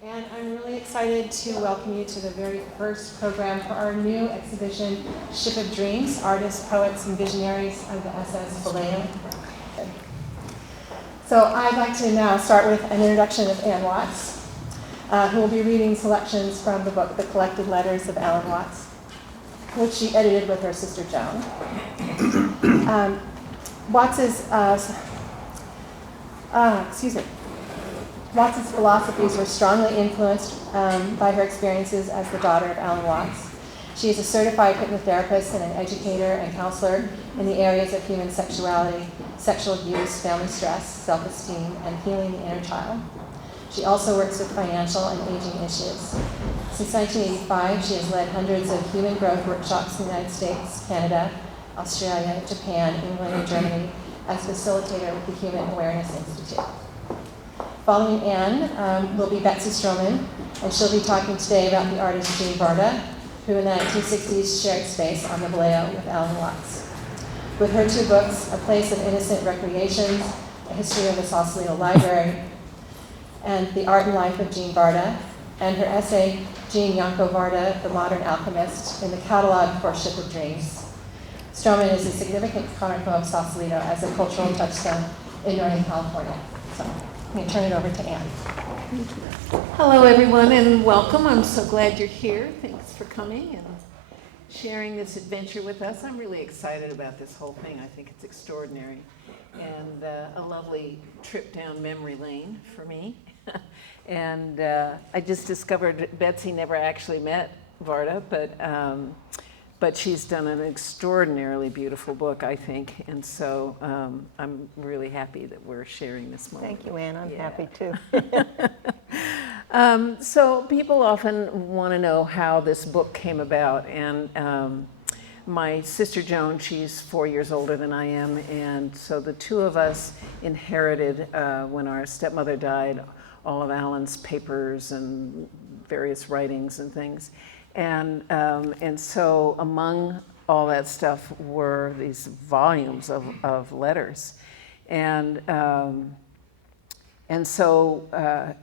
And I'm really excited to welcome you to the very first program for our new exhibition, Ship of Dreams, Artists, Poets, and Visionaries of the SS Vallejo. So I'd like to now start with an introduction of Anne Watts, who will be reading selections from the book, The Collected Letters of Alan Watts, which she edited with her sister Joan. Watts's philosophies were strongly influenced by her experiences as the daughter of Alan Watts. She is a certified hypnotherapist and an educator and counselor in the areas of human sexuality, sexual abuse, family stress, self-esteem, and healing the inner child. She also works with financial and aging issues. Since 1985, she has led hundreds of human growth workshops in the United States, Canada, Australia, Japan, England, and Germany as facilitator with the Human Awareness Institute. Following Anne will be Betsy Stroman, and she'll be talking today about the artist Jean Varda, who in the 1960s shared space on the Vallejo with Alan Watts. With her two books, A Place of Innocent Recreations, A History of the Sausalito Library, and The Art and Life of Jean Varda, and her essay, Jean Yanko Varda, The Modern Alchemist, in the catalog for Ship of Dreams. Stroman is a significant chronicle of Sausalito as a cultural touchstone in Northern California. So I'm going to turn it over to Anne. Hello, everyone, and welcome. I'm so glad you're here. Thanks for coming and sharing this adventure with us. I'm really excited about this whole thing. I think it's extraordinary and a lovely trip down memory lane for me. And I just discovered Betsy never actually met Varda, but she's done an extraordinarily beautiful book, I think, and so I'm really happy that we're sharing this moment. Thank you, Anne. I'm happy too. So people often want to know how this book came about, and my sister Joan, she's 4 years older than I am, and so the two of us inherited, when our stepmother died, all of Alan's papers and various writings and things. And so among all that stuff were these volumes of letters. And so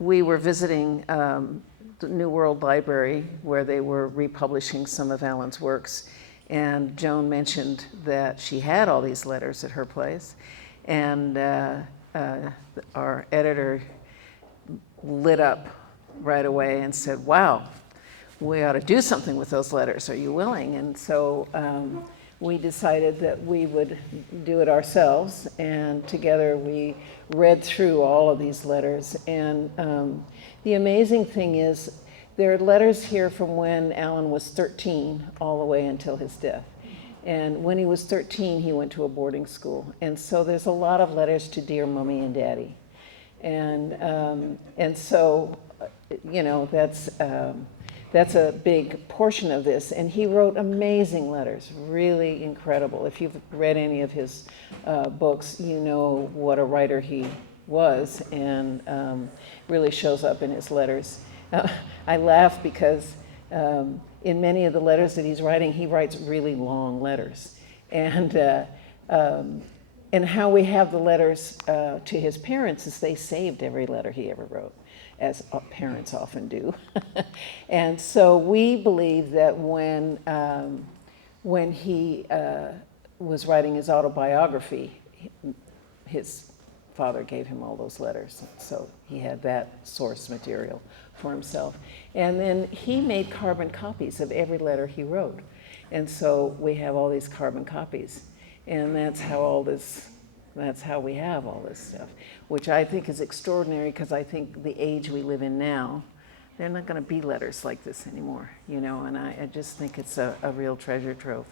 we were visiting the New World Library where they were republishing some of Alan's works. And Joan mentioned that she had all these letters at her place. And our editor lit up right away and said, wow, we ought to do something with those letters. Are you willing? And so we decided that we would do it ourselves. And together we read through all of these letters. And the amazing thing is, there are letters here from when Alan was 13 all the way until his death. And when he was 13, he went to a boarding school. And so there's a lot of letters to dear mommy and daddy. And so, you know, that's a big portion of this. And he wrote amazing letters, really incredible. If you've read any of his books, you know what a writer he was, and really shows up in his letters. I laugh because in many of the letters that he's writing, he writes really long letters. And how we have the letters to his parents is they saved every letter he ever wrote, as parents often do. And so we believe that when he was writing his autobiography, his father gave him all those letters. So he had that source material for himself. And then he made carbon copies of every letter he wrote. And so we have all these carbon copies. And that's how we have all this stuff, which I think is extraordinary, because I think the age we live in now, they're not going to be letters like this anymore, you know, and I just think it's a real treasure trove.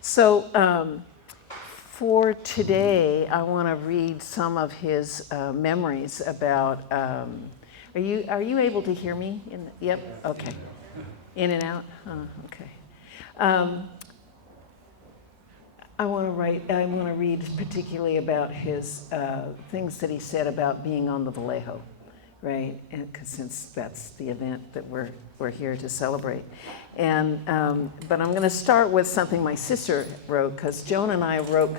So for today, I want to read some of his memories about, are you able to hear me? Yep, okay. In and out? Okay. I want to read particularly about his things that he said about being on the Vallejo, right? And since that's the event that we're here to celebrate. And but I'm going to start with something my sister wrote, because Joan and I wrote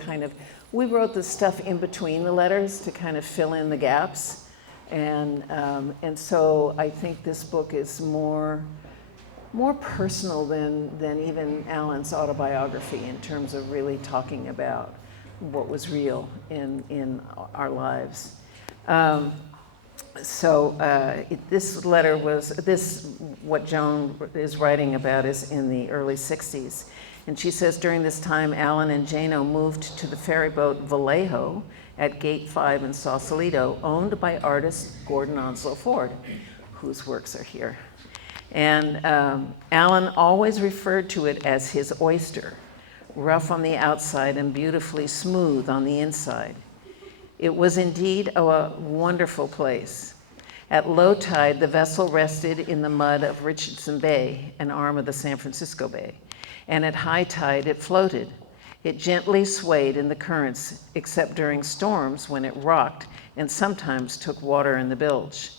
we wrote the stuff in between the letters to kind of fill in the gaps. And so I think this book is more personal than even Alan's autobiography in terms of really talking about what was real in our lives. This letter what Joan is writing about is in the early 60s. And she says, during this time, Alan and Jano moved to the ferry boat Vallejo at Gate 5 in Sausalito, owned by artist Gordon Onslow Ford, whose works are here. And Alan always referred to it as his oyster, rough on the outside and beautifully smooth on the inside. It was indeed a wonderful place. At low tide, the vessel rested in the mud of Richardson Bay, an arm of the San Francisco Bay. And at high tide, it floated. It gently swayed in the currents, except during storms when it rocked and sometimes took water in the bilge.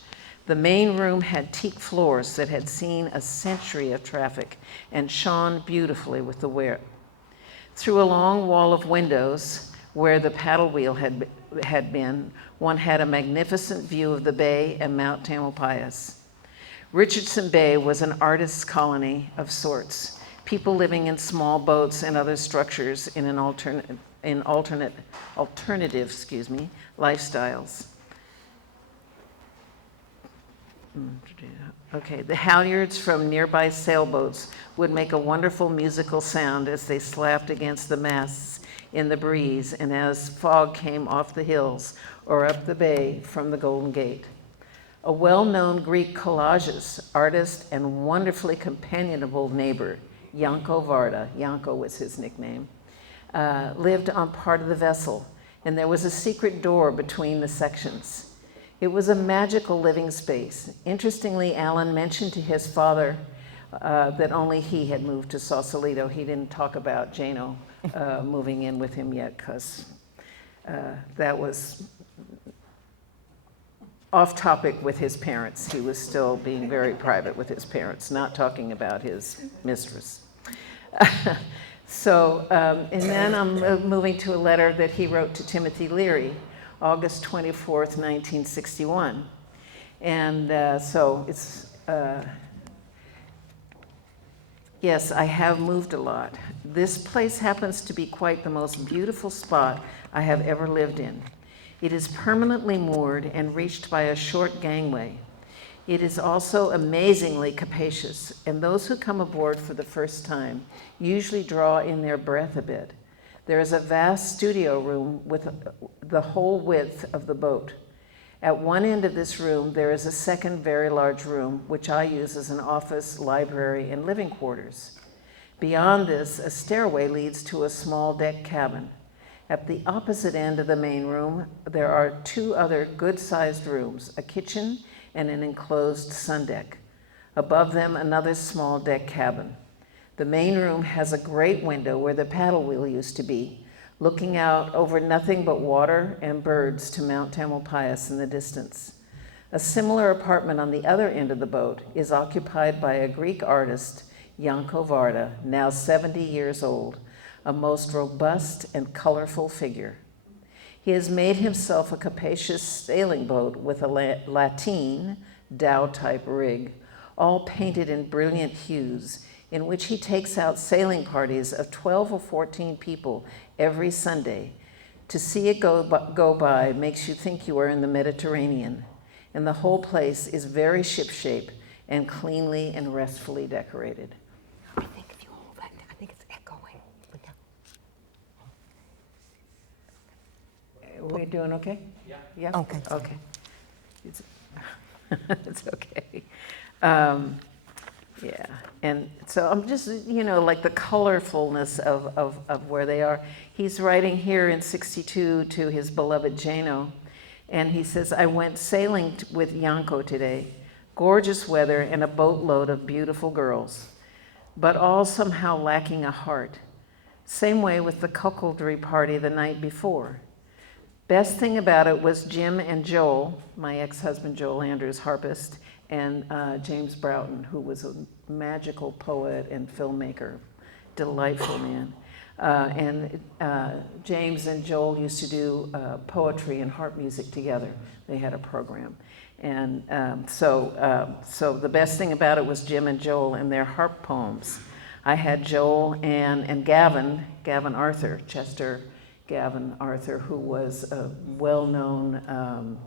The main room had teak floors that had seen a century of traffic and shone beautifully with the wear. Through a long wall of windows where the paddle wheel had been, one had a magnificent view of the bay and Mount Tamalpais. Richardson Bay was an artist's colony of sorts, people living in small boats and other structures in alternative lifestyles. Okay, the halyards from nearby sailboats would make a wonderful musical sound as they slapped against the masts in the breeze and as fog came off the hills or up the bay from the Golden Gate. A well-known Greek collagist, artist, and wonderfully companionable neighbor, Janko Varda, Janko was his nickname, lived on part of the vessel, and there was a secret door between the sections. It was a magical living space. Interestingly, Alan mentioned to his father that only he had moved to Sausalito. He didn't talk about Jano moving in with him yet, because that was off topic with his parents. He was still being very private with his parents, not talking about his mistress. And then I'm moving to a letter that he wrote to Timothy Leary, August 24th, 1961. And so it's, yes, I have moved a lot. This place happens to be quite the most beautiful spot I have ever lived in. It is permanently moored and reached by a short gangway. It is also amazingly capacious, and those who come aboard for the first time usually draw in their breath a bit. There is a vast studio room with the whole width of the boat. At one end of this room, there is a second very large room, which I use as an office, library, and living quarters. Beyond this, a stairway leads to a small deck cabin. At the opposite end of the main room, there are two other good-sized rooms, a kitchen and an enclosed sun deck. Above them, another small deck cabin. The main room has a great window where the paddle wheel used to be, looking out over nothing but water and birds to Mount Tamalpais in the distance. A similar apartment on the other end of the boat is occupied by a Greek artist, Janko Varda, now 70 years old, a most robust and colorful figure. He has made himself a capacious sailing boat with a lateen, dhow-type rig, all painted in brilliant hues, in which he takes out sailing parties of 12 or 14 people every Sunday. To see it go by makes you think you are in the Mediterranean, and the whole place is very shipshape and cleanly and restfully decorated. I think if you hold that, I think it's echoing. Are we doing okay? Yeah. Yeah? Okay. Okay. It's, it's okay. Yeah, and so I'm just, like the colorfulness of where they are. He's writing here in 62 to his beloved Jano, and he says, I went sailing with Janko today. Gorgeous weather and a boatload of beautiful girls, but all somehow lacking a heart. Same way with the cuckoldry party the night before. Best thing about it was Jim and Joel, my ex-husband Joel Andrews, harpist, and James Broughton, who was a magical poet and filmmaker, delightful man. And James and Joel used to do poetry and harp music together. They had a program. And so the best thing about it was Jim and Joel and their harp poems. I had Joel and Gavin Arthur, Chester Gavin Arthur, who was a well-known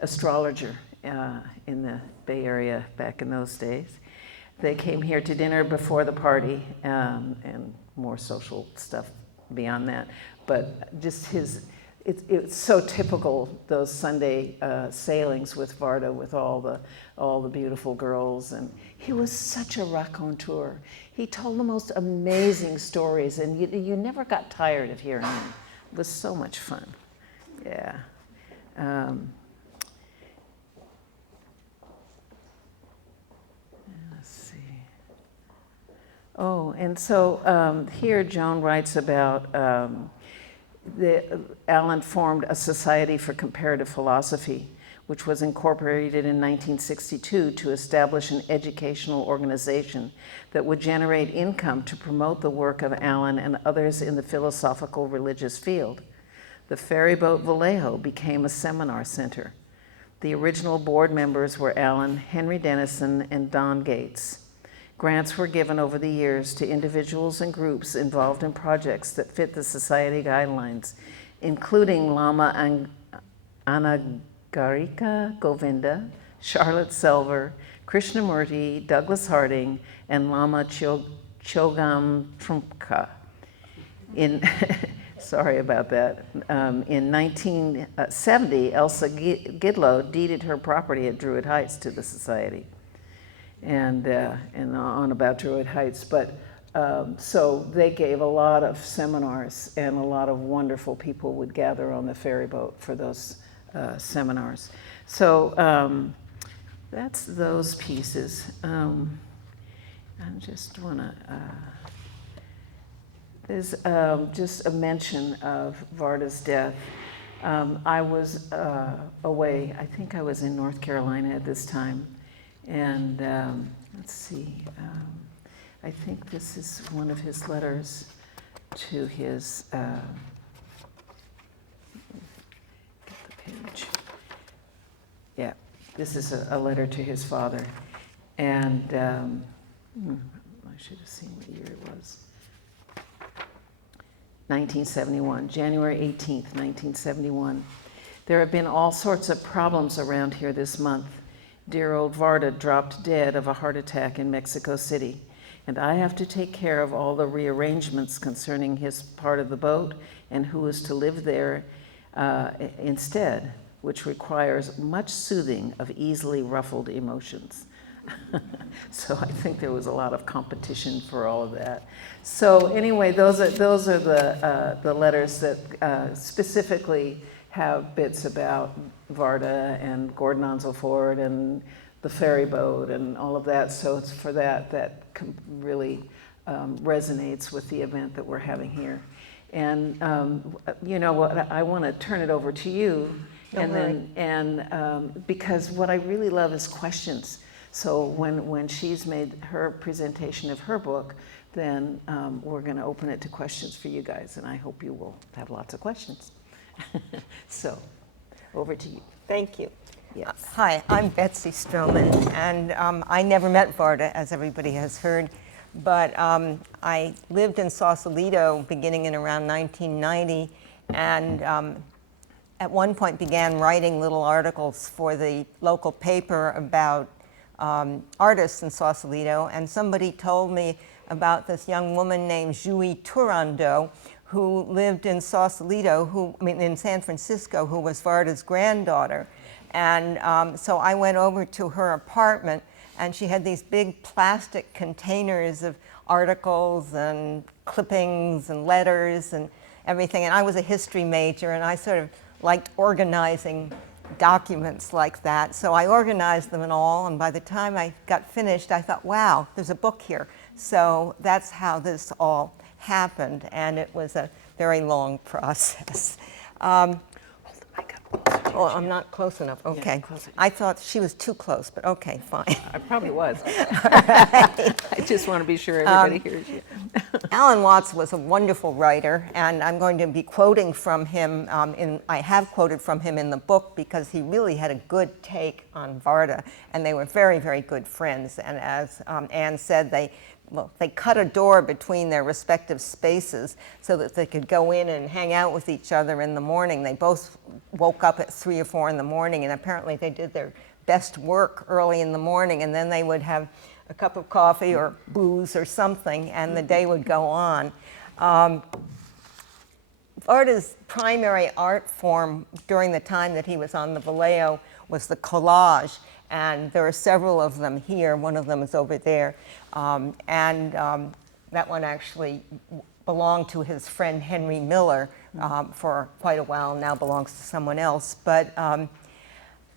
astrologer in the Bay Area back in those days. They came here to dinner before the party, and more social stuff beyond that. But just it's so typical, those Sunday sailings with Varda, with all the beautiful girls. And he was such a raconteur. He told the most amazing stories, and you never got tired of hearing him. It was so much fun. Yeah. Let's see. Oh, and so here Joan writes about Alan formed a Society for Comparative Philosophy, which was incorporated in 1962 to establish an educational organization that would generate income to promote the work of Alan and others in the philosophical religious field. The ferryboat Vallejo became a seminar center. The original board members were Alan, Henry Dennison, and Don Gates. Grants were given over the years to individuals and groups involved in projects that fit the society guidelines, including Lama Anagarika Govinda, Charlotte Selver, Krishnamurti, Douglas Harding, and Lama Chogam Trungpa. Sorry about that. In 1970, Elsa Gidlow deeded her property at Druid Heights to the society. And on about Druid Heights. But so they gave a lot of seminars, and a lot of wonderful people would gather on the ferry boat for those seminars. So that's those pieces. I just want to, there's just a mention of Varda's death. I was away, I think I was in North Carolina at this time. And let's see, I think this is one of his letters to his, get the page. Yeah, this is a letter to his father. And I should have seen what year it was. 1971, January 18th, 1971. There have been all sorts of problems around here this month. Dear old Varda dropped dead of a heart attack in Mexico City, and I have to take care of all the rearrangements concerning his part of the boat and who is to live there instead, which requires much soothing of easily ruffled emotions. So I think there was a lot of competition for all of that. So anyway, those are the letters that specifically have bits about Varda and Gordon Onslow Ford and the ferry boat and all of that. So it's for that really resonates with the event that we're having here. And you know what, I want to turn it over to you, because what I really love is questions. So when she's made her presentation of her book, then we're going to open it to questions for you guys, and I hope you will have lots of questions. So, over to you. Thank you. Yes. Hi, I'm Betsy Stroman, and I never met Varda, as everybody has heard, but I lived in Sausalito beginning in around 1990, and at one point began writing little articles for the local paper about artists in Sausalito, and somebody told me about this young woman named Julie Turando, who lived in Sausalito, in San Francisco, who was Varda's granddaughter. And so I went over to her apartment, and she had these big plastic containers of articles and clippings and letters and everything. And I was a history major, and I sort of liked organizing documents like that. So I organized them and all, and by the time I got finished, I thought, wow, there's a book here. So that's how this all happened, and it was a very long process. Hold the mic up. Oh, I'm not close enough, okay. close enough. I thought she was too close, but okay, fine. I probably was. I just want to be sure everybody hears you. Alan Watts was a wonderful writer, and I'm going to be quoting from him, I have quoted from him in the book because he really had a good take on Varda, and they were very, very good friends. And as Anne said, they cut a door between their respective spaces so that they could go in and hang out with each other in the morning. They both woke up at 3 or 4 in the morning, and apparently they did their best work early in the morning, and then they would have a cup of coffee or booze or something, and the day would go on. Varda's primary art form during the time that he was on the Vallejo was the collage, and there are several of them here. One of them is over there, that one actually belonged to his friend Henry Miller for quite a while, now belongs to someone else. But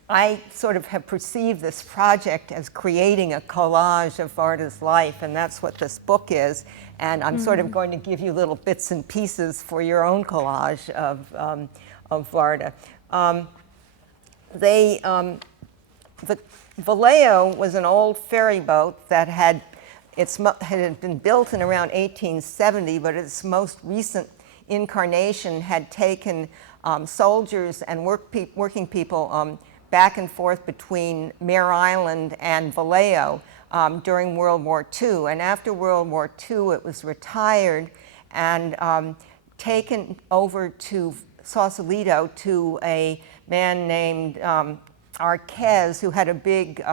I sort of have perceived this project as creating a collage of Varda's life, and that's what this book is. And I'm sort of going to give you little bits and pieces for your own collage of Varda. The Vallejo was an old ferry boat that had been built in around 1870, but its most recent incarnation had taken soldiers and working people back and forth between Mare Island and Vallejo during World War II. And after World War II, it was retired and taken over to Sausalito to a man named Arquez, who had a big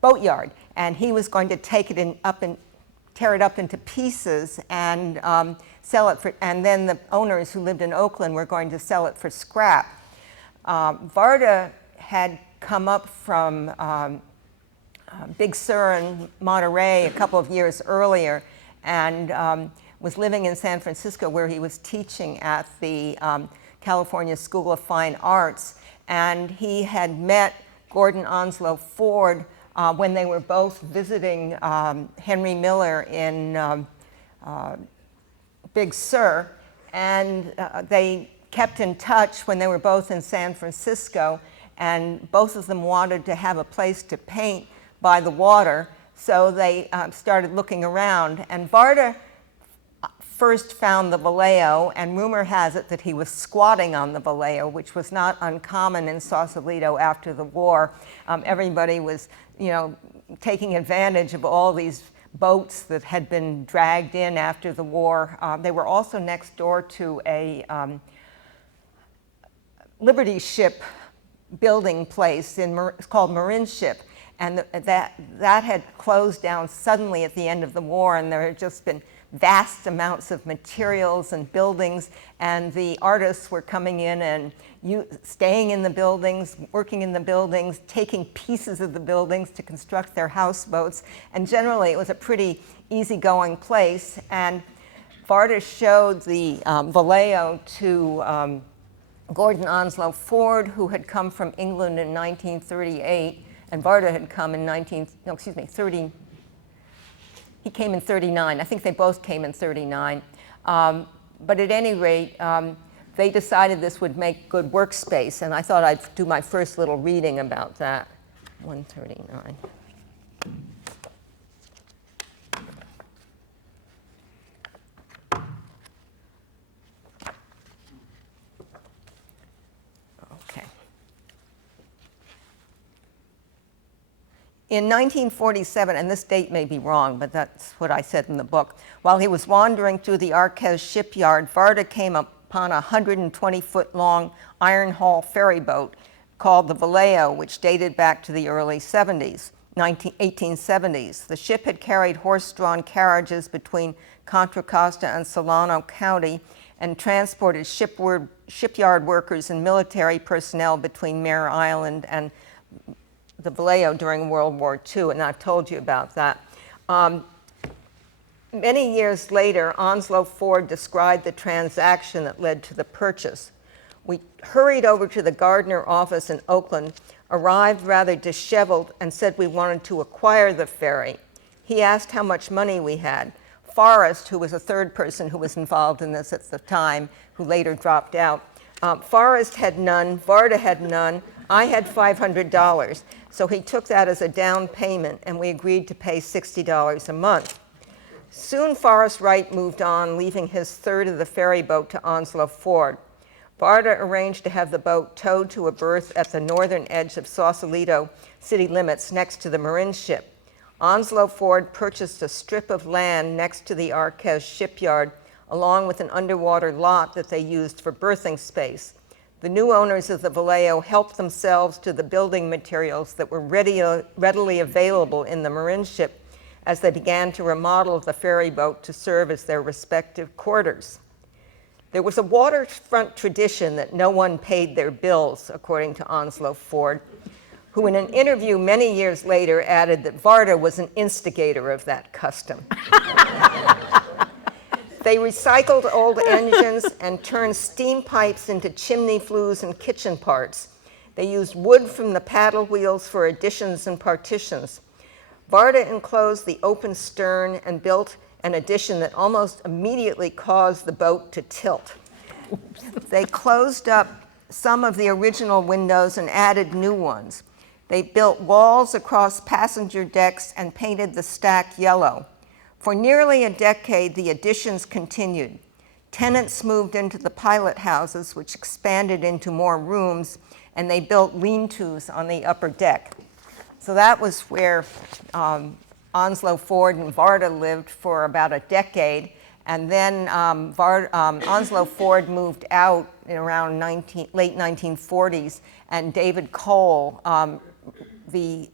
boatyard. And he was going to take it tear it up into pieces and sell it for, and then the owners who lived in Oakland were going to sell it for scrap. Varda had come up from Big Sur in Monterey a couple of years earlier and was living in San Francisco, where he was teaching at the California School of Fine Arts. And he had met Gordon Onslow Ford when they were both visiting Henry Miller in Big Sur. And they kept in touch when they were both in San Francisco, and both of them wanted to have a place to paint by the water, so they started looking around. And Varda first found the Vallejo, and rumor has it that he was squatting on the Vallejo, which was not uncommon in Sausalito after the war. Everybody was, taking advantage of all these boats that had been dragged in after the war. They were also next door to a Liberty ship building place it's called Marin Ship, and that had closed down suddenly at the end of the war, and there had just been vast amounts of materials and buildings, and the artists were coming in and staying in the buildings, working in the buildings, taking pieces of the buildings to construct their houseboats, and generally it was a pretty easygoing place. And Varda showed the Vallejo to Gordon Onslow Ford, who had come from England in 1938, and Varda had come in 30. He came in 39. I think they both came in 39. But at any rate, they decided this would make good workspace, and I thought I'd do my first little reading about that. 139. In 1947, and this date may be wrong, but that's what I said in the book, while he was wandering through the Arquez shipyard, Varda came upon a 120-foot-long iron hull ferry boat called the Vallejo, which dated back to the early 1870s. The ship had carried horse-drawn carriages between Contra Costa and Solano County and transported shipyard workers and military personnel between Mare Island and the Vallejo during World War II, and I've told you about that. Many years later, Onslow Ford described the transaction that led to the purchase. We hurried over to the Gardner office in Oakland, arrived rather disheveled, and said we wanted to acquire the ferry. He asked how much money we had. Forrest, who was a third person who was involved in this at the time, who later dropped out, Forrest had none, Varda had none, I had $500. So he took that as a down payment, and we agreed to pay $60 a month. Soon Forrest Wright moved on, leaving his third of the ferry boat to Onslow Ford. Varda arranged to have the boat towed to a berth at the northern edge of Sausalito city limits next to the Marin ship. Onslow Ford purchased a strip of land next to the Arquez shipyard, along with an underwater lot that they used for berthing space. The new owners of the Vallejo helped themselves to the building materials that were readily available in the Marin ship as they began to remodel the ferry boat to serve as their respective quarters. There was a waterfront tradition that no one paid their bills, according to Onslow Ford, who in an interview many years later added that Varda was an instigator of that custom. They recycled old engines and turned steam pipes into chimney flues and kitchen parts. They used wood from the paddle wheels for additions and partitions. Varda enclosed the open stern and built an addition that almost immediately caused the boat to tilt. They closed up some of the original windows and added new ones. They built walls across passenger decks and painted the stack yellow. For nearly a decade, the additions continued. Tenants moved into the pilot houses, which expanded into more rooms, and they built lean-tos on the upper deck. So that was where Onslow Ford and Varda lived for about a decade. And then Onslow Ford moved out in around late 1940s, and David Cole, the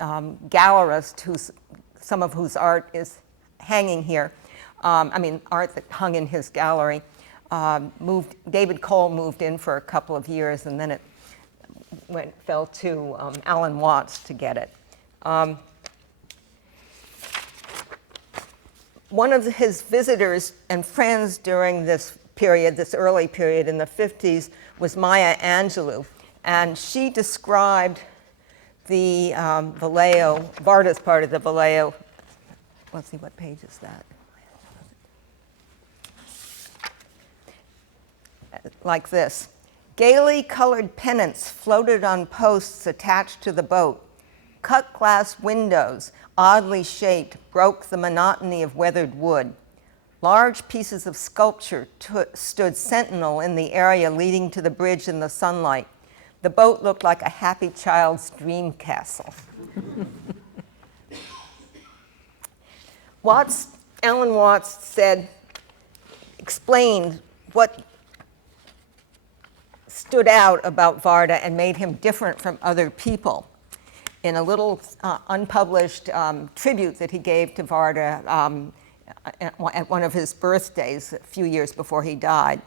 gallerist, some of whose art is hanging here, art that hung in his gallery, David Cole moved in for a couple of years, and then it fell to Alan Watts to get it. One of his visitors and friends during this period, this early period in the 50s, was Maya Angelou, and she described the Vallejo, Varda's part of the Vallejo. Let's see, what page is that? Like this. Gaily colored pennants floated on posts attached to the boat. Cut glass windows, oddly shaped, broke the monotony of weathered wood. Large pieces of sculpture stood sentinel in the area leading to the bridge in the sunlight. The boat looked like a happy child's dream castle. Alan Watts explained what stood out about Varda and made him different from other people in a little unpublished tribute that he gave to Varda at one of his birthdays a few years before he died.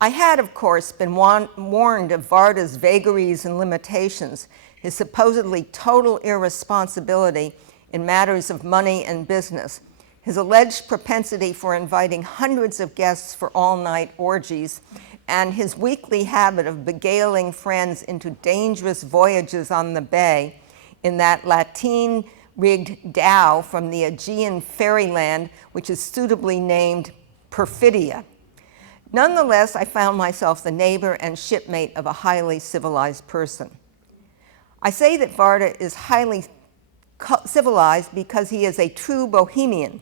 I had, of course, been warned of Varda's vagaries and limitations, his supposedly total irresponsibility in matters of money and business, his alleged propensity for inviting hundreds of guests for all-night orgies, and his weekly habit of beguiling friends into dangerous voyages on the bay in that lateen-rigged dhow from the Aegean fairyland, which is suitably named Perfidia. Nonetheless, I found myself the neighbor and shipmate of a highly civilized person. I say that Varda is highly civilized because he is a true bohemian,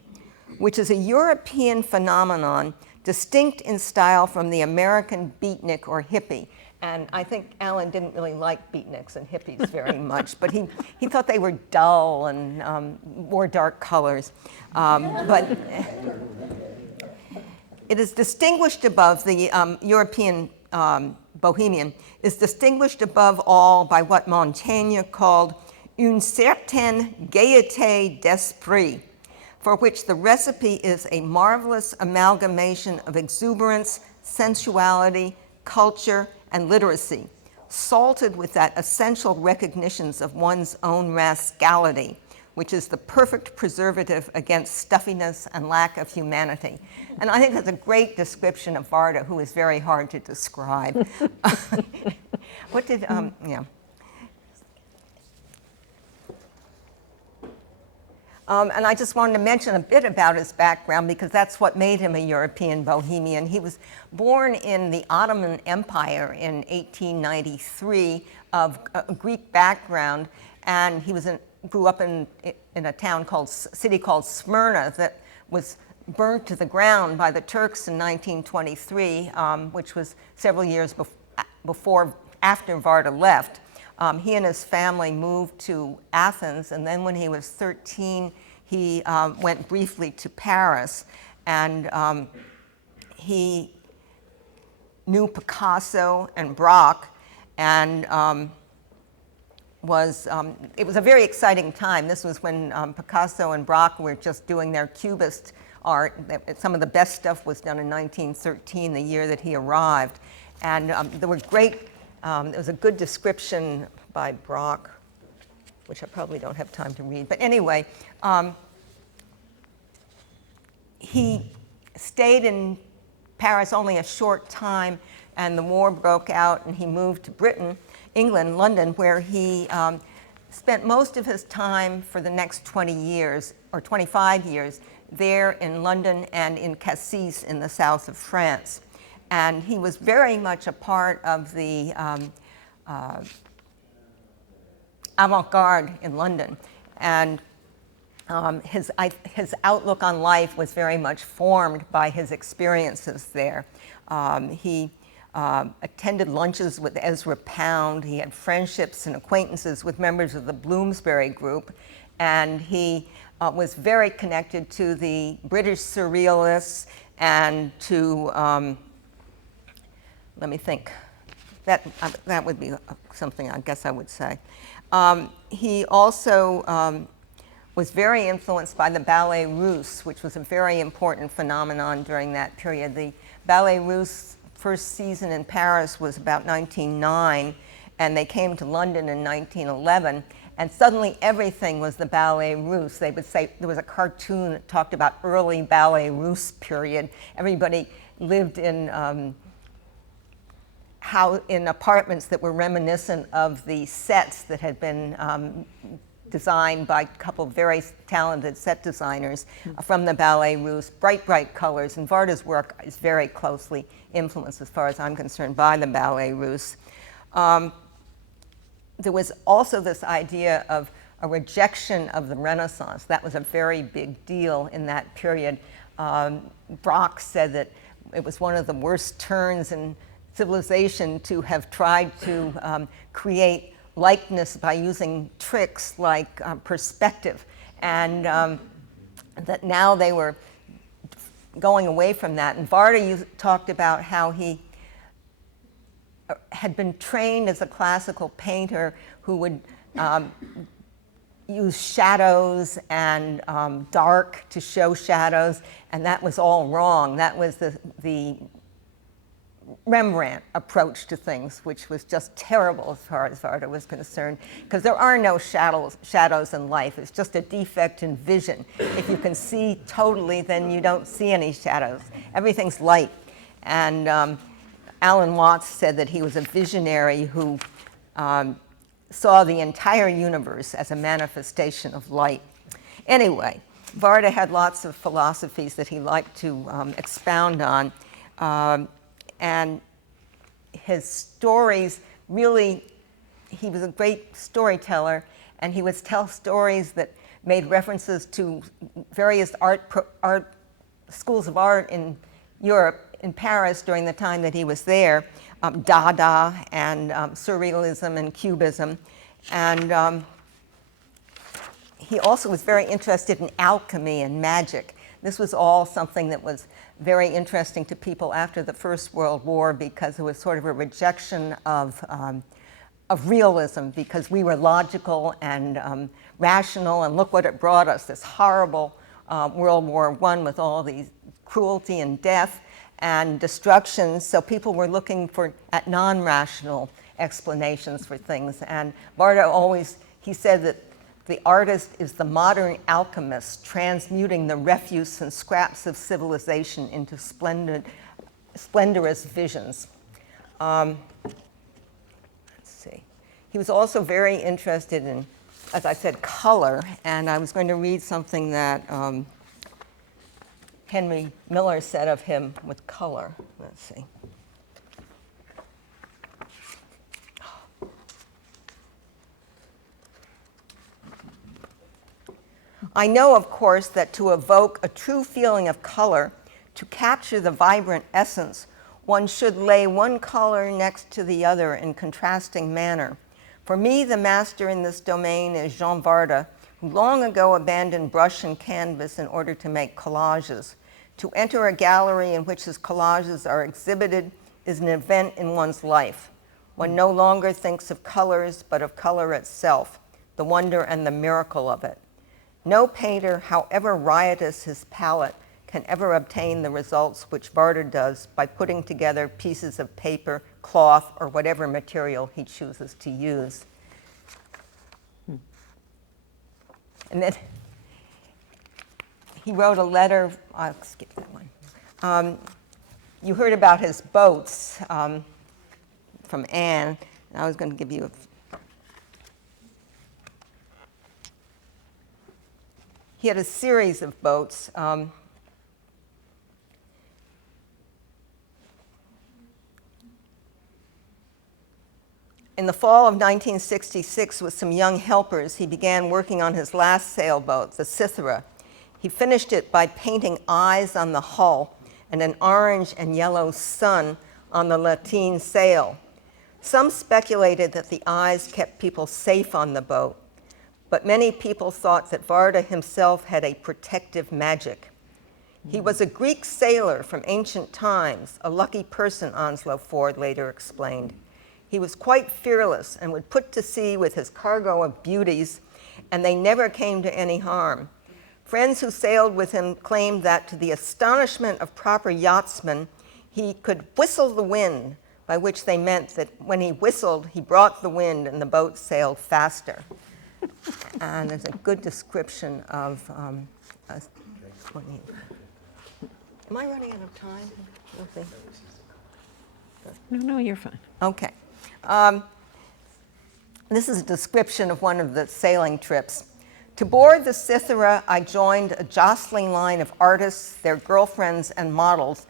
which is a European phenomenon distinct in style from the American beatnik or hippie. And I think Alan didn't really like beatniks and hippies very much, but he thought they were dull and wore dark colors. But it is distinguished above the European bohemian, is distinguished above all by what Montaigne called une certaine gaieté d'esprit, for which the recipe is a marvelous amalgamation of exuberance, sensuality, culture, and literacy, salted with that essential recognitions of one's own rascality, which is the perfect preservative against stuffiness and lack of humanity. And I think that's a great description of Varda, who is very hard to describe. What did, yeah. And I just wanted to mention a bit about his background because that's what made him a European bohemian. He was born in the Ottoman Empire in 1893 of a Greek background, and he grew up in a city called Smyrna that was burnt to the ground by the Turks in 1923, which was several years after Varda left. He and his family moved to Athens, and then when he was 13, he went briefly to Paris, and he knew Picasso and Braque, and it was a very exciting time. This was when Picasso and Braque were just doing their Cubist art. Some of the best stuff was done in 1913, the year that he arrived, and there were great. There was a good description by Braque, which I probably don't have time to read. But anyway, he stayed in Paris only a short time, and the war broke out, and he moved to England, London, where he spent most of his time for the next 20 years, or 25 years, there in London and in Cassis in the south of France. And he was very much a part of the avant-garde in London. And his outlook on life was very much formed by his experiences there. He attended lunches with Ezra Pound. He had friendships and acquaintances with members of the Bloomsbury group. And he was very connected to the British Surrealists and to let me think. That would be something I guess I would say. He also was very influenced by the Ballet Russe, which was a very important phenomenon during that period. The Ballet Russe first season in Paris was about 1909, and they came to London in 1911, and suddenly everything was the Ballet Russe. They would say there was a cartoon that talked about early Ballet Russe period. Everybody lived in apartments that were reminiscent of the sets that had been designed by a couple of very talented set designers from the Ballet Russe. Bright colors, and Varda's work is very closely influenced, as far as I'm concerned, by the Ballet Russe. There was also this idea of a rejection of the Renaissance. That was a very big deal in that period. Braque said that it was one of the worst turns in civilization to have tried to create likeness by using tricks like perspective, and that now they were going away from that. And Varda talked about how he had been trained as a classical painter who would use shadows and dark to show shadows, and that was all wrong. That was the Rembrandt approach to things, which was just terrible as far as Varda was concerned, because there are no shadows in life. It's just a defect in vision. If you can see totally, then you don't see any shadows. Everything's light. And Alan Watts said that he was a visionary who saw the entire universe as a manifestation of light. Anyway, Varda had lots of philosophies that he liked to expound on. And his stories really, he was a great storyteller, and he would tell stories that made references to various art schools of art in Europe, in Paris during the time that he was there, Dada and Surrealism and Cubism. And he also was very interested in alchemy and magic. This was all something that was very interesting to people after the First World War, because it was sort of a rejection of realism, because we were logical and rational, and look what it brought us, this horrible World War I with all these cruelty and death and destruction. So people were looking at non-rational explanations for things. And Varda always, he said that the artist is the modern alchemist, transmuting the refuse and scraps of civilization into splendorous visions. Let's see. He was also very interested in as I said, color, and I was going to read something that Henry Miller said of him with color. Let's see. I know, of course, that to evoke a true feeling of color, to capture the vibrant essence, one should lay one color next to the other in contrasting manner. For me, the master in this domain is Jean Varda, who long ago abandoned brush and canvas in order to make collages. To enter a gallery in which his collages are exhibited is an event in one's life. One no longer thinks of colors, but of color itself, the wonder and the miracle of it. No painter, however riotous his palette, can ever obtain the results which Varda does by putting together pieces of paper, cloth, or whatever material he chooses to use. And then he wrote a letter, I'll skip that one. You heard about his boats from Anne, and I was going to give you a he had a series of boats. In the fall of 1966, with some young helpers, he began working on his last sailboat, the Cythera. He finished it by painting eyes on the hull and an orange and yellow sun on the lateen sail. Some speculated that the eyes kept people safe on the boat, but many people thought that Varda himself had a protective magic. He was a Greek sailor from ancient times, a lucky person, Onslow Ford later explained. He was quite fearless and would put to sea with his cargo of beauties, and they never came to any harm. Friends who sailed with him claimed that, to the astonishment of proper yachtsmen, he could whistle the wind, by which they meant that when he whistled, he brought the wind and the boat sailed faster. And there's a good description of, am I running out of time? Okay. No, you're fine. Okay. This is a description of one of the sailing trips. To board the Cythera, I joined a jostling line of artists, their girlfriends, and models.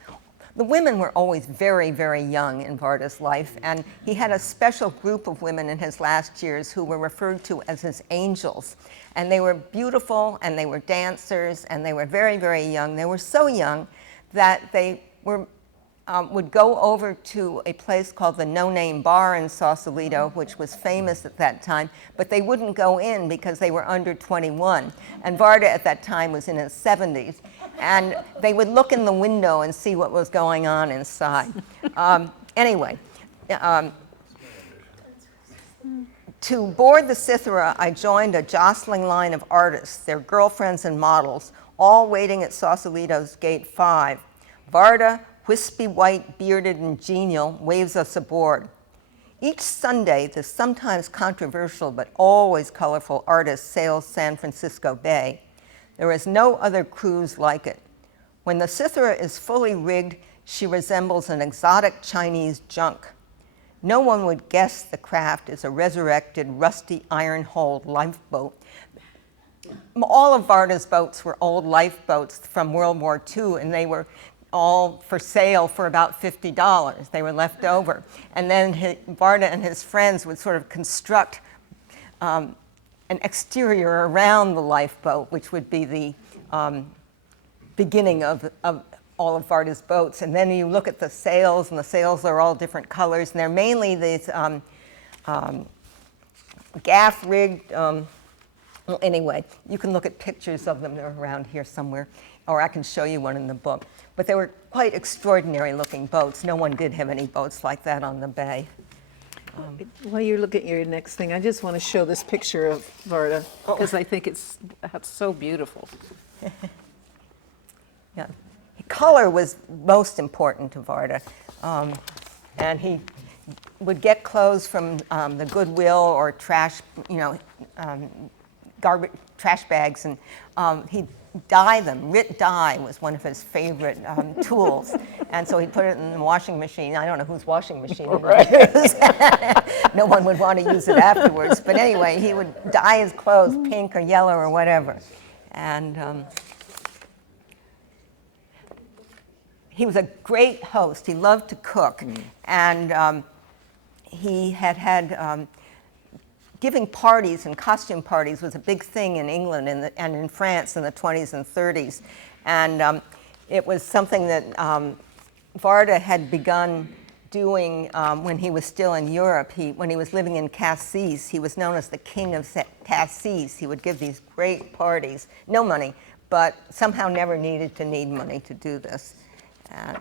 The women were always very, very young in Varda's life, and he had a special group of women in his last years who were referred to as his angels. And they were beautiful, and they were dancers, and they were very, very young. They were so young that they would go over to a place called the No Name Bar in Sausalito, which was famous at that time, but they wouldn't go in because they were under 21. And Varda at that time was in his 70s. And they would look in the window and see what was going on inside. Anyway, to board the Cythera, I joined a jostling line of artists, their girlfriends and models, all waiting at Sausalito's Gate 5. Varda, wispy white, bearded, and genial, waves us aboard. Each Sunday, the sometimes controversial but always colorful artist sails San Francisco Bay. There is no other cruise like it. When the Cythera is fully rigged, she resembles an exotic Chinese junk. No one would guess the craft is a resurrected, rusty, iron-hulled lifeboat. All of Varda's boats were old lifeboats from World War II, and they were all for sale for about $50. They were left over. And then Varda and his friends would sort of construct an exterior around the lifeboat, which would be the beginning of all of Varda's boats. And then you look at the sails, and the sails are all different colors, and they're mainly these gaff-rigged, well, anyway, you can look at pictures of them. They're around here somewhere, or I can show you one in the book. But they were quite extraordinary looking boats. No one did have any boats like that on the bay. While you're looking at your next thing, I just want to show this picture of Varda, because I think it's so beautiful. Yeah. Color was most important to Varda. And he would get clothes from the Goodwill or trash, trash bags, and he'd dye them. Writ dye was one of his favorite tools. And so he'd put it in the washing machine. I don't know whose washing machine it was. No one would want to use it afterwards. But anyway, he would dye his clothes pink or yellow or whatever. And he was a great host. He loved to cook. And he had giving parties and costume parties was a big thing in England and in France in the 20s and 30s. And it was something that Varda had begun doing when he was still in Europe. When he was living in Cassis, he was known as the king of Cassis. He would give these great parties, no money, but somehow never needed to need money to do this. And,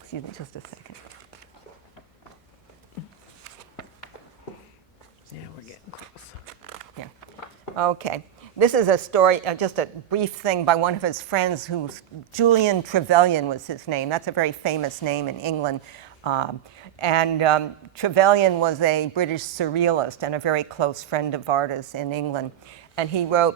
excuse me just a second. Yeah, we're getting close. Yeah. Okay. This is a story, just a brief thing by one of his friends Julian Trevelyan was his name. That's a very famous name in England. Trevelyan was a British surrealist and a very close friend of Varda's in England. And he wrote,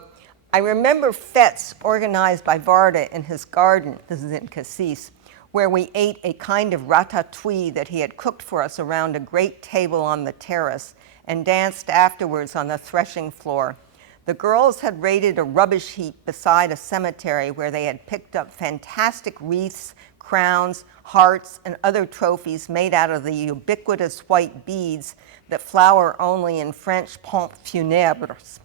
"I remember fêtes organized by Varda in his garden," this is in Cassis, "where we ate a kind of ratatouille that he had cooked for us around a great table on the terrace and danced afterwards on the threshing floor. The girls had raided a rubbish heap beside a cemetery where they had picked up fantastic wreaths, crowns, hearts, and other trophies made out of the ubiquitous white beads that flower only in French pompes funèbres.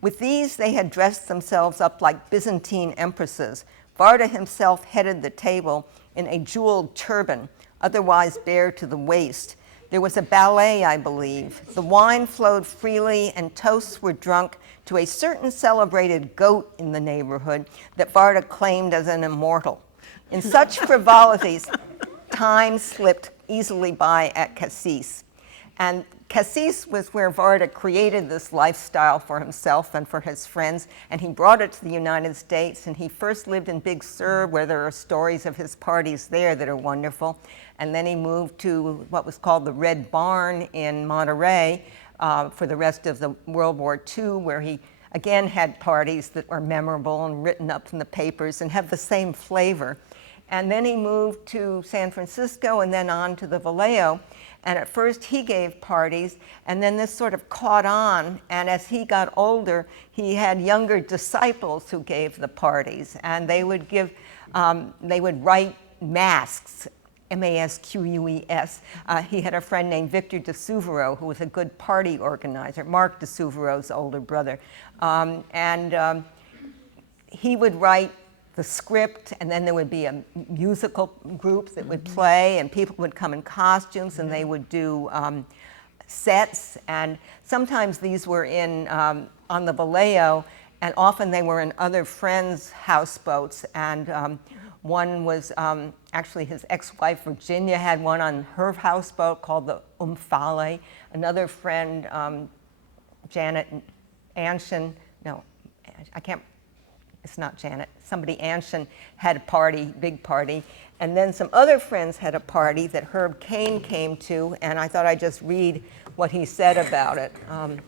With these, they had dressed themselves up like Byzantine empresses. Varda himself headed the table in a jeweled turban, otherwise bare to the waist. There was a ballet, I believe. The wine flowed freely, and toasts were drunk to a certain celebrated goat in the neighborhood that Varda claimed as an immortal. In such frivolities, time slipped easily by at Cassis. And Cassis was where Varda created this lifestyle for himself and for his friends, and he brought it to the United States. And he first lived in Big Sur, where there are stories of his parties there that are wonderful. And then he moved to what was called the Red Barn in Monterey for the rest of the World War II, where he again had parties that were memorable and written up in the papers and have the same flavor. And then he moved to San Francisco and then on to the Vallejo. And at first he gave parties, and then this sort of caught on. And as he got older, he had younger disciples who gave the parties, and they would write masques, M-A-S-Q-U-E-S. He had a friend named Victor de Souveraud, who was a good party organizer, Marc de Souveraud's older brother. He would write the script, and then there would be a musical group that would play, and people would come in costumes, and they would do sets. And sometimes these were on the Vallejo, and often they were in other friends' houseboats. And one was actually his ex-wife Virginia had one on her houseboat called the Umphale. Another friend, Janet Anshin, no, I can't. It's not Janet. Somebody, Anshin, had a party, big party. And then some other friends had a party that Herb Cain came to, and I thought I'd just read what he said about it. I'm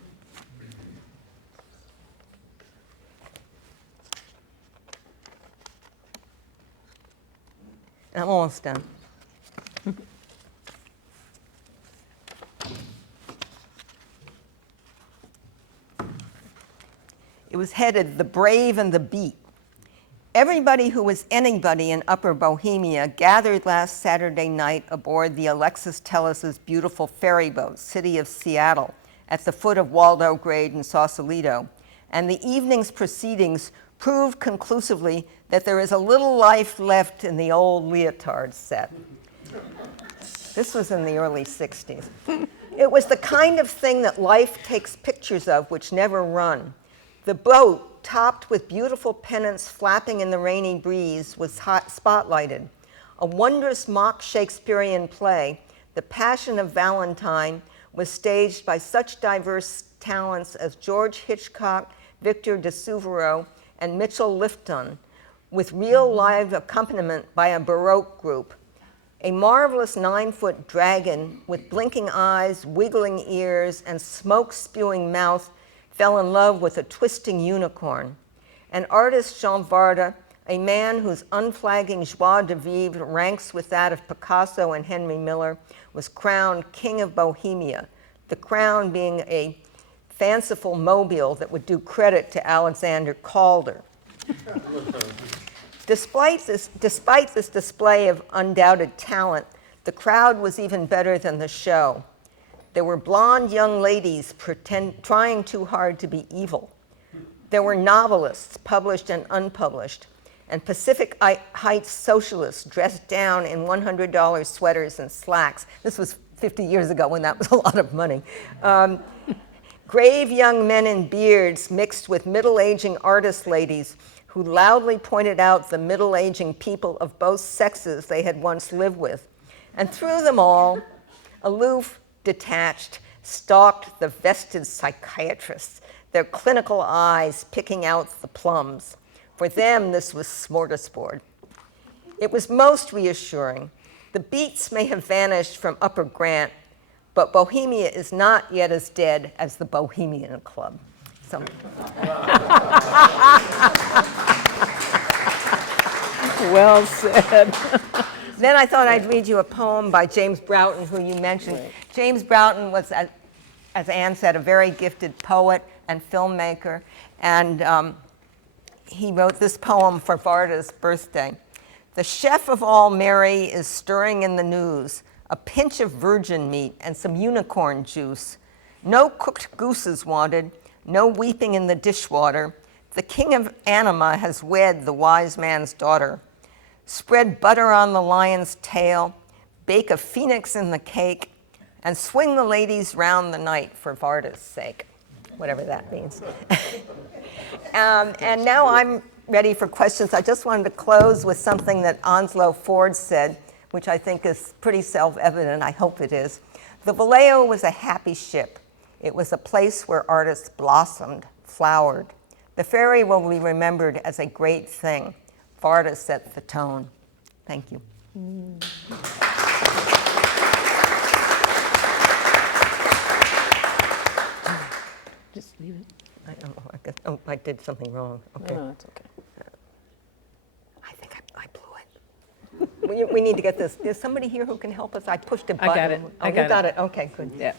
almost done. It was headed "The Brave and the Beat." Everybody who was anybody in Upper Bohemia gathered last Saturday night aboard the Alexis Tellis's beautiful ferry boat, City of Seattle, at the foot of Waldo Grade in Sausalito. And the evening's proceedings proved conclusively that there is a little life left in the old leotard set. This was in the early 60s. It was the kind of thing that life takes pictures of which never run. The boat, topped with beautiful pennants flapping in the rainy breeze, was spotlighted. A wondrous mock Shakespearean play, The Passion of Valentine, was staged by such diverse talents as George Hitchcock, Victor de Souveraud, and Mitchell Lifton, with real live accompaniment by a Baroque group. A marvelous 9-foot dragon with blinking eyes, wiggling ears, and smoke-spewing mouth fell in love with a twisting unicorn. And artist Jean Varda, a man whose unflagging joie de vivre ranks with that of Picasso and Henry Miller, was crowned King of Bohemia, the crown being a fanciful mobile that would do credit to Alexander Calder. Despite this display of undoubted talent, the crowd was even better than the show. There were blonde young ladies trying too hard to be evil. There were novelists, published and unpublished, and Pacific Heights socialists dressed down in $100 sweaters and slacks. This was 50 years ago when that was a lot of money. Grave young men in beards mixed with middle-aging artist ladies who loudly pointed out the middle-aging people of both sexes they had once lived with. And through them all, aloof, detached, stalked the vested psychiatrists, their clinical eyes picking out the plums. For them, this was smorgasbord. It was most reassuring. The beats may have vanished from Upper Grant, but Bohemia is not yet as dead as the Bohemian Club. So. Well said. Then I thought I'd read you a poem by James Broughton, who you mentioned. Right. James Broughton was, as Anne said, a very gifted poet and filmmaker, and he wrote this poem for Varda's birthday. The chef of all merry is stirring in the news, a pinch of virgin meat and some unicorn juice. No cooked gooses wanted, no weeping in the dishwater. The king of anima has wed the wise man's daughter. Spread butter on the lion's tail, bake a phoenix in the cake, and swing the ladies round the night for Varda's sake, whatever that means. And now I'm ready for questions. I just wanted to close with something that Onslow Ford said, which I think is pretty self-evident. I hope it is. The Vallejo was a happy ship. It was a place where artists blossomed, flowered. The ferry will be remembered as a great thing. Varda set the tone. Thank you. Just leave it. I don't know. I guess, oh, I did something wrong. Okay. No, it's okay. I think I blew it. We need to get this. There's somebody here who can help us. I pushed a button. I got it. Oh, you got it. Okay, good. Yeah.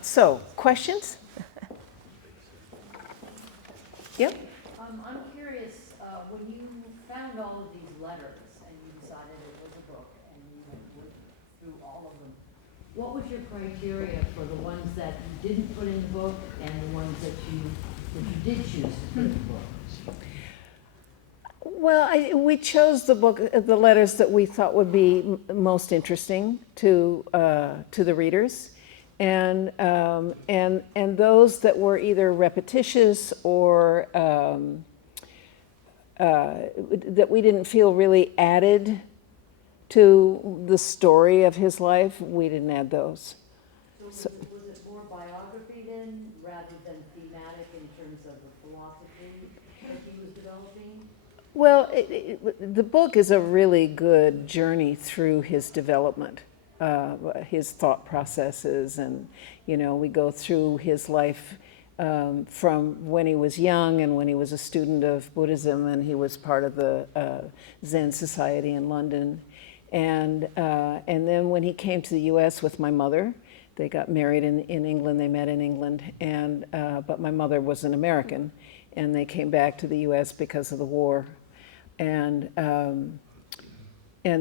So, questions? Yep. I'm curious, when you found all of these letters and you decided it was a book and you went through all of them, what was your criteria for the ones that you didn't put in the book and the ones that you did choose to put in the book? Well, we chose the book, the letters that we thought would be most interesting to the readers, and those that were either repetitious or that we didn't feel really added to the story of his life, we didn't add those. So was it more biography then, rather than thematic in terms of the philosophy that he was developing? Well, the book is a really good journey through his development, his thought processes, and we go through his life from when he was young and when he was a student of Buddhism and he was part of the Zen Society in London, and then when he came to the U.S. with my mother. They got married in England. They met in England, and but my mother was an American, and they came back to the U.S. because of the war. And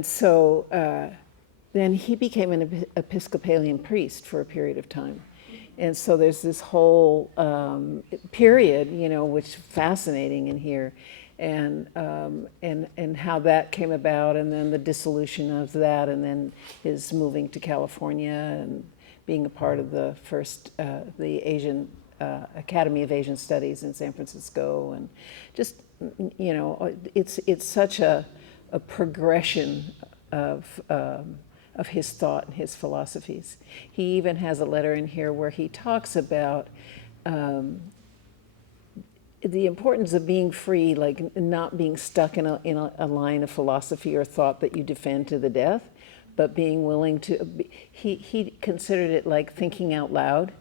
so then he became an Episcopalian priest for a period of time. And so there's this whole period, which is fascinating in here, and how that came about, and then the dissolution of that, and then his moving to California and being a part of the first, the Asian Academy of Asian Studies in San Francisco, and just, it's such a progression of his thought and his philosophies. He even has a letter in here where he talks about the importance of being free, like not being stuck in a line of philosophy or thought that you defend to the death, but being willing to, he considered it like thinking out loud,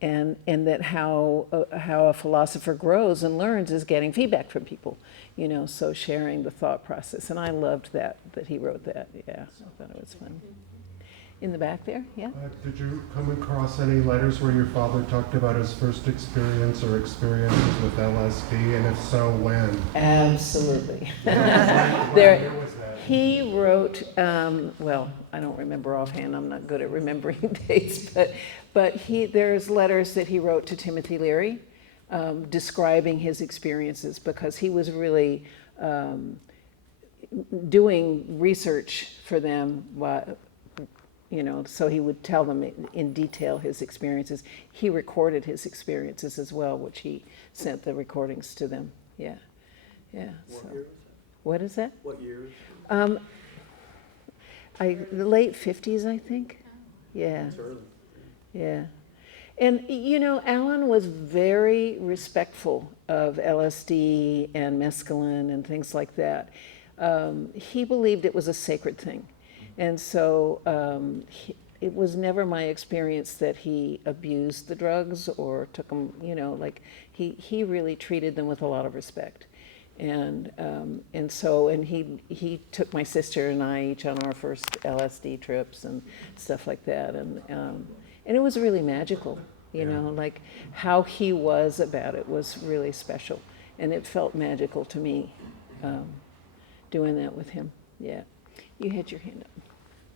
and that how a philosopher grows and learns is getting feedback from people, so sharing the thought process. And I loved that he wrote that. Yeah, I thought it was fun. In the back there, yeah. Did you come across any letters where your father talked about his first experience or experiences with LSD, and if so, when? Absolutely. What year was that? He wrote, well, I don't remember offhand, I'm not good at remembering dates, but there's letters that he wrote to Timothy Leary describing his experiences, because he was really doing research for them, so he would tell them in detail his experiences. He recorded his experiences as well, which he sent the recordings to them. Yeah. What year was What is that? that? What years? The late 50s, I think. Yeah. It's early. Yeah. And, Alan was very respectful of LSD and mescaline and things like that. He believed it was a sacred thing. And so it was never my experience that he abused the drugs or took them, he really treated them with a lot of respect. And he took my sister and I each on our first LSD trips and stuff like that. And it was really magical, like how he was about it was really special. And it felt magical to me doing that with him. Yeah. You had your hand up.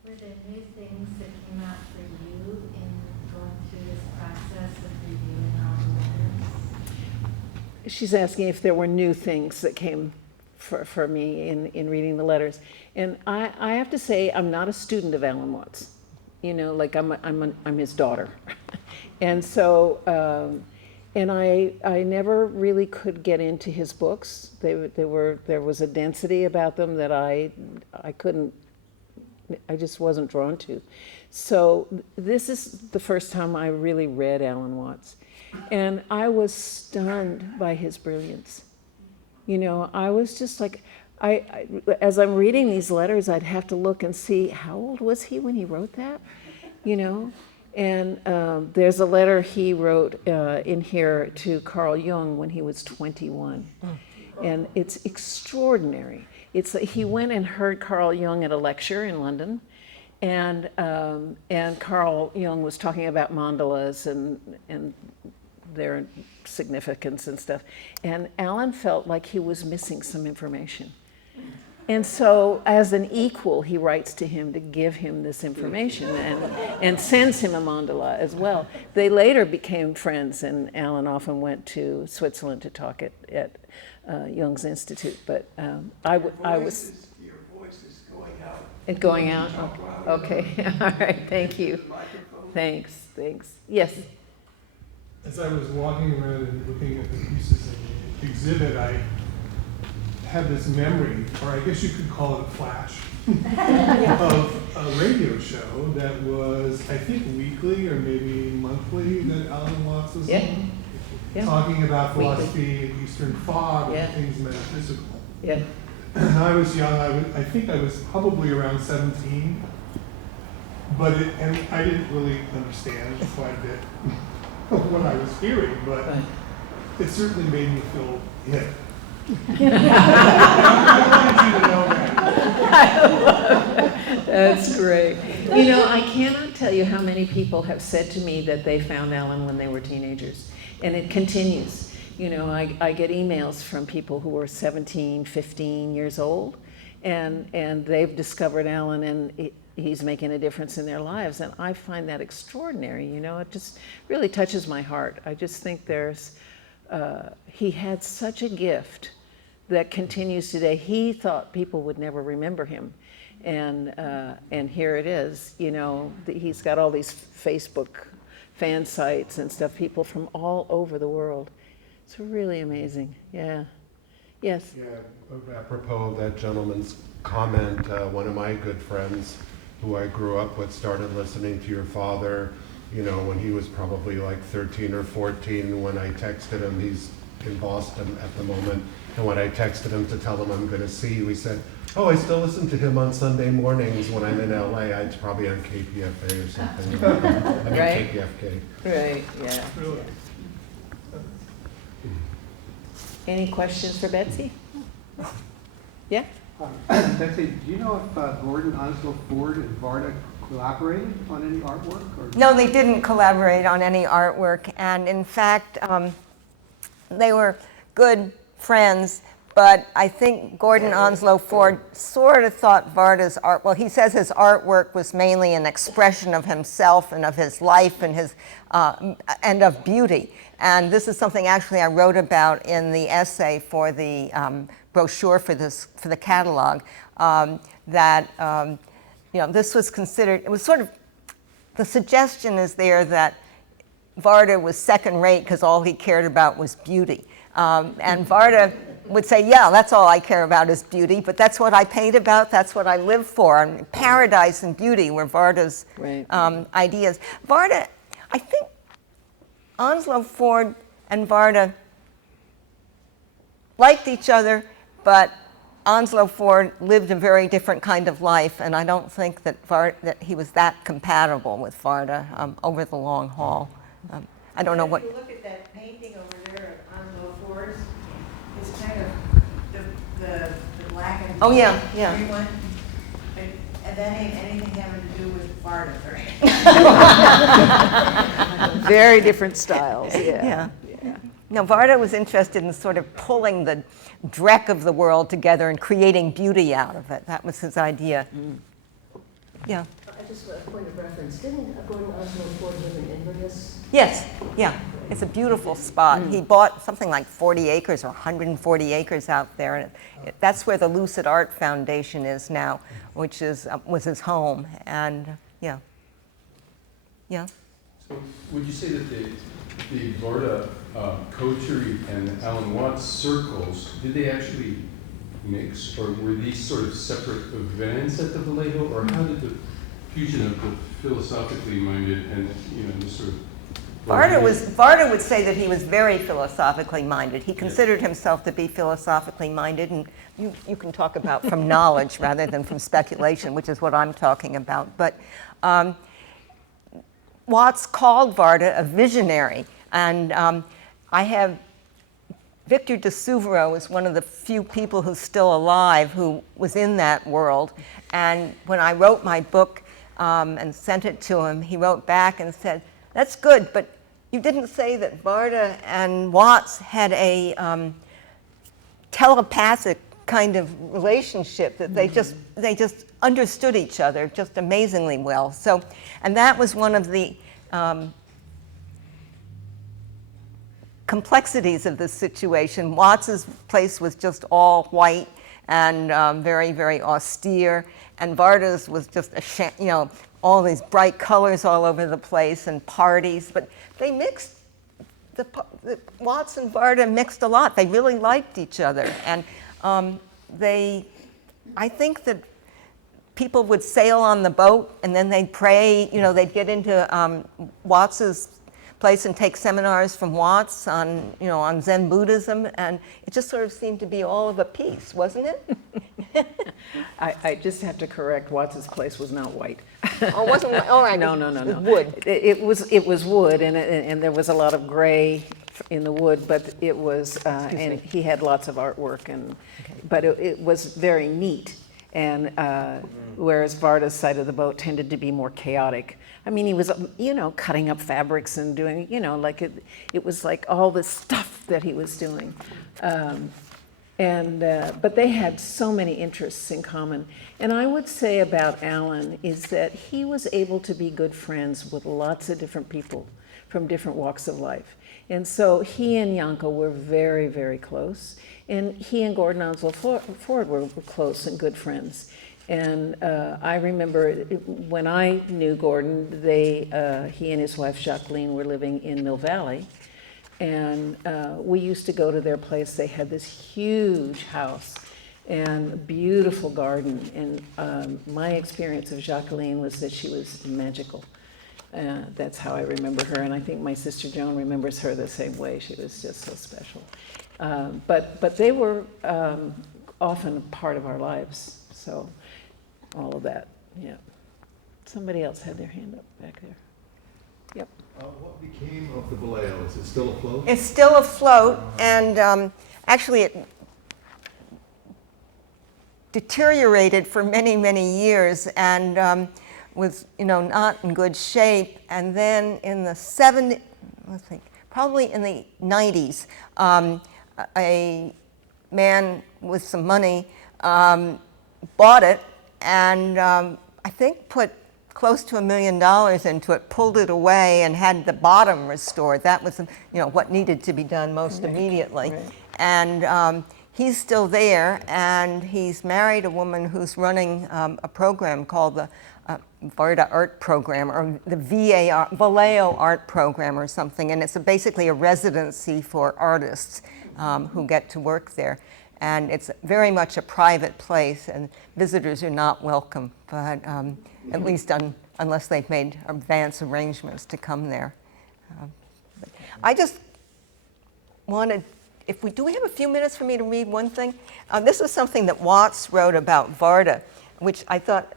Were there new things that came out for you in going through this process of reviewing all the letters? She's asking if there were new things that came for me in reading the letters. And I have to say, I'm not a student of Alan Watts. Like I'm his daughter. And so, and I never really could get into his books. There was a density about them that I just wasn't drawn to. So this is the first time I really read Alan Watts. And I was stunned by his brilliance. I was just like, as I'm reading these letters, I'd have to look and see, how old was he when he wrote that? And there's a letter he wrote in here to Carl Jung when he was 21. And it's extraordinary. He went and heard Carl Jung at a lecture in London, and Carl Jung was talking about mandalas and their significance and stuff. And Alan felt like he was missing some information. And so, as an equal, he writes to him to give him this information and sends him a mandala as well. They later became friends, and Alan often went to Switzerland to talk at Jung's Institute. But I was. Your voice is going out. It going out? Okay. All right. Thank you. Thanks. Yes. As I was walking around and looking at the pieces in the exhibit, I had this memory, or I guess you could call it a flash, of a radio show that was, I think, weekly or maybe monthly that Alan Watts was on, talking about philosophy and Eastern thought and things metaphysical. Yeah. And I was young, I think I was probably around 17, and I didn't really understand quite a bit of what I was hearing, but it certainly made me feel hip. I wanted you to know that. That's great. I cannot tell you how many people have said to me that they found Alan when they were teenagers, and it continues. I get emails from people who are 17, 15 years old, and they've discovered Alan, and he's making a difference in their lives, and I find that extraordinary. It just really touches my heart. I just think he had such a gift that continues today. He thought people would never remember him, and here it is. He's got all these Facebook fan sites and stuff, people from all over the world. It's really amazing. Yeah. Yes. Yeah, apropos of that gentleman's comment, one of my good friends who I grew up with started listening to your father, when he was probably like 13 or 14. When I texted him, he's in Boston at the moment, and when I texted him to tell him I'm going to see you, he said, Oh, I still listen to him on Sunday mornings when I'm in LA. It's probably on KPFA or something. I mean, Right. KPFK. Right, yeah. Really? Any questions for Betsy? Yeah? Betsy, do you know if Gordon Onslow Ford and Varda collaborated on any artwork? Or? No, they didn't collaborate on any artwork, and in fact, they were good friends, but I think Gordon Onslow Ford sort of thought Varda's art, well, he says his artwork was mainly an expression of himself and of his life and his and of beauty. And this is something actually I wrote about in the essay for the brochure for the catalog, that you know, this was considered, it was sort of, the suggestion is there that Varda was second rate because all he cared about was beauty. And Varda would say, yeah, that's all I care about is beauty, but that's what I paint about, that's what I live for. And paradise and beauty were Varda's Right. ideas. Varda, I think Onslow Ford and Varda liked each other, but Onslow Ford lived a very different kind of life, and I don't think that that he was that compatible with Varda over the long haul. I don't know what. If you look at that painting over there of Onslow Ford's, it's kind of the black and Oh, yeah, yeah. green one. And that ain't anything having to do with Varda, right? Very different styles, Yeah. yeah. No, Varda was interested in sort of pulling the dreck of the world together and creating beauty out of it. That was his idea. Yeah. I just a point of reference. Didn't Gordon Onslow Ford live in Inverness? Yes, yeah. It's a beautiful spot. He bought something like 40 acres or 140 acres out there. And that's where the Lucid Art Foundation is now, which is was his home. And yeah. Yeah. So would you say that the Varda coterie and Alan Watts circles, did they actually mix, or were these sort of separate events at the Vallejo, or how did the fusion of the philosophically minded and, you know, the sort of Varda would say that he was very philosophically minded. He considered himself to be philosophically minded, and you can talk about from knowledge rather than from speculation, which is what I'm talking about. But Watts called Varda a visionary, and I have Victor de Souvero is one of the few people who's still alive who was in that world. And when I wrote my book and sent it to him, he wrote back and said, "That's good, but you didn't say that Varda and Watts had a telepathic kind of relationship, that they just understood each other just amazingly well." So, and that was one of the complexities of this situation. Watts's place was just all white and very, very austere, and Varda's was just you know, all these bright colors all over the place and parties. But they mixed. The Watts and Varda mixed a lot. They really liked each other, and I think that people would sail on the boat and then they'd pray. You know, they'd get into Watts's place and take seminars from Watts on, you know, on Zen Buddhism, and it just sort of seemed to be all of a piece, wasn't it? I just have to correct, Watts's place was not white. Oh, wasn't it? All right. No. Wood. It was wood, and there was a lot of gray in the wood, but it was, and he had lots of artwork, but it was very neat. And whereas Varda's side of the boat tended to be more chaotic. I mean, he was, you know, cutting up fabrics and doing, you know, like it was like all this stuff that he was doing. But they had so many interests in common. And I would say about Alan is that he was able to be good friends with lots of different people from different walks of life. And so he and Yanko were very, very close. And he and Gordon Onslow Ford were close and good friends. And I remember when I knew Gordon, he and his wife Jacqueline were living in Mill Valley. And we used to go to their place. They had this huge house and a beautiful garden. And my experience of Jacqueline was that she was magical. That's how I remember her. And I think my sister Joan remembers her the same way. She was just so special. But they were often a part of our lives. So all of that, yeah. Somebody else had their hand up back there. Yep. What became of the Vallejo? Is it still afloat? It's still afloat, and actually it deteriorated for many, many years, and was, not in good shape. And then in the probably in the 90s, a man with some money bought it, and I think put close to $1 million into it, pulled it away, and had the bottom restored. That was, what needed to be done most immediately. Right. And he's still there, and he's married a woman who's running a program called the Varda Art Program, or the Vallejo Art Program or something, and it's basically a residency for artists who get to work there. And it's very much a private place, and visitors are not welcome, but at least unless they've made advance arrangements to come there. I just wanted, do we have a few minutes for me to read one thing? This is something that Watts wrote about Varda, which I thought,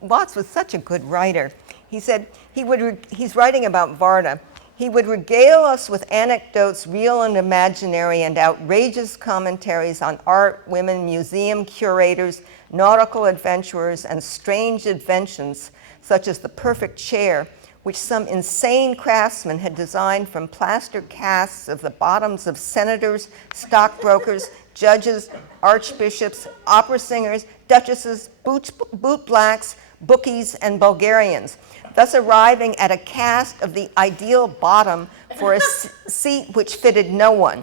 Watts was such a good writer. He said he's writing about Varda. He would regale us with anecdotes, real and imaginary, and outrageous commentaries on art, women, museum curators, nautical adventurers, and strange inventions, such as the perfect chair, which some insane craftsman had designed from plaster casts of the bottoms of senators, stockbrokers, judges, archbishops, opera singers, duchesses, bootblacks, bookies, and Bulgarians, thus arriving at a cast of the ideal bottom for a seat which fitted no one.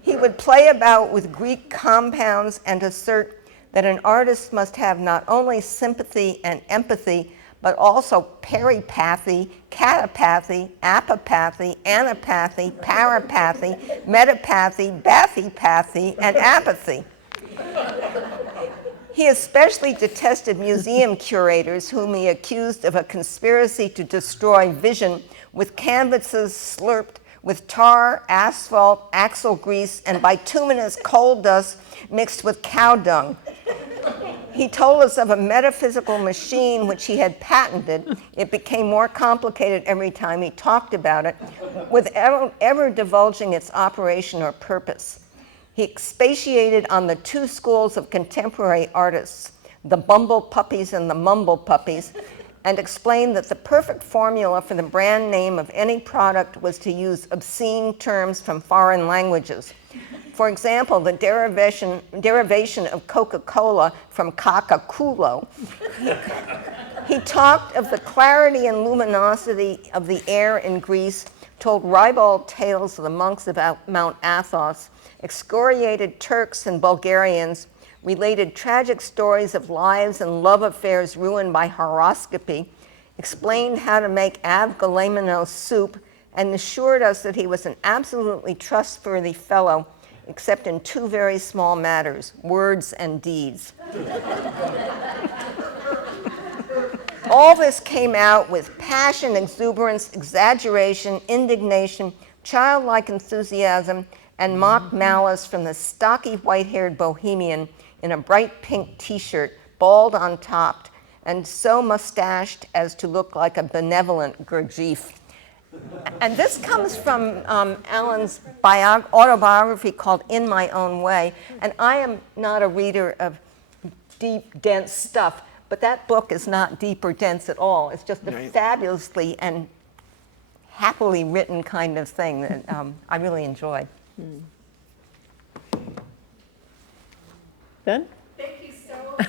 He would play about with Greek compounds and assert that an artist must have not only sympathy and empathy, but also peripathy, catapathy, apopathy, anapathy, parapathy, metapathy, bathypathy, and apathy. He especially detested museum curators whom he accused of a conspiracy to destroy vision with canvases slurped with tar, asphalt, axle grease, and bituminous coal dust mixed with cow dung. He told us of a metaphysical machine which he had patented. It became more complicated every time he talked about it, without ever divulging its operation or purpose. He expatiated on the two schools of contemporary artists, the bumble puppies and the mumble puppies, and explained that the perfect formula for the brand name of any product was to use obscene terms from foreign languages. For example, the derivation of Coca-Cola from caca-culo. He talked of the clarity and luminosity of the air in Greece, told ribald tales of the monks of Mount Athos, excoriated Turks and Bulgarians, related tragic stories of lives and love affairs ruined by horoscopy, explained how to make avgolemono soup, and assured us that he was an absolutely trustworthy fellow, except in two very small matters, words and deeds. All this came out with passion, exuberance, exaggeration, indignation, childlike enthusiasm, and mock malice from the stocky white-haired bohemian in a bright pink t-shirt, bald on top, and so mustached as to look like a benevolent Gurdjieff. And this comes from Alan's autobiography called In My Own Way. And I am not a reader of deep, dense stuff, but that book is not deep or dense at all. It's just a fabulously and happily written kind of thing that I really enjoyed. Ben? Thank you so much.